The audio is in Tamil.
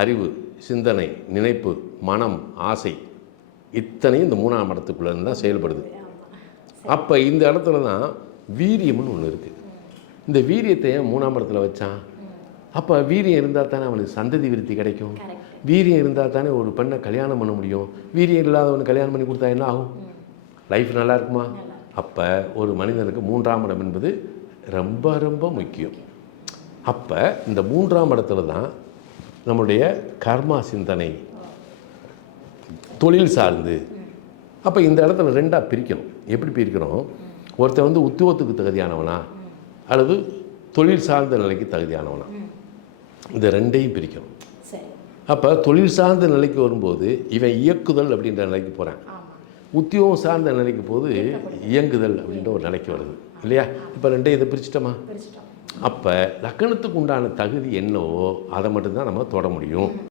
அறிவு சிந்தனை நினைப்பு மனம் ஆசை இத்தனையும் இந்த மூணாம் இடத்துக்குள்ளே தான் செயல்படுது. அப்போ இந்த இடத்துல தான் வீரியம்னு ஒன்று இருக்குது இந்த வீரியத்தை ஏன் மூணாம் இடத்துல வச்சான்? அப்போ வீரியம் இருந்தால் தானே அவனுக்கு சந்ததி விருத்தி கிடைக்கும். வீரியம் இருந்தால் தானே ஒரு பெண்ணை கல்யாணம் பண்ண முடியும். வீரியம் இல்லாதவனுக்கு கல்யாணம் பண்ணி கொடுத்தா என்ன ஆகும்? லைஃப் நல்லா இருக்குமா? அப்போ ஒரு மனிதனுக்கு மூன்றாம் இடம் என்பது ரொம்ப ரொம்ப முக்கியம். அப்போ இந்த மூன்றாம் இடத்துல தான் நம்முடைய கர்மா சிந்தனை தொழில் சார்ந்து. அப்போ இந்த இடத்துல ரெண்டாக பிரிக்கணும். எப்படி பிரிக்கிறோம்? ஒருத்தன் வந்து உத்தியோகத்துக்கு தகுதியானவனா அல்லது தொழில் சார்ந்த நிலைக்கு தகுதியானவனா? இந்த ரெண்டையும் பிரிக்கணும். அப்போ தொழில் சார்ந்த நிலைக்கு வரும்போது இவன் இயக்குதல் அப்படின்ற நிலைக்கு போகிறான் உத்தியோகம் சார்ந்த நிலைக்கு போது இயங்குதல் அப்படின்ற ஒரு நிலைக்கு வருது. இல்லையா? இப்போ ரெண்டையும் இதை பிரிச்சிட்டோம். அப்போ லக்கணத்துக்கு உண்டான தகுதி என்னவோ அதை மட்டும்தான் நம்ம தொட முடியும்.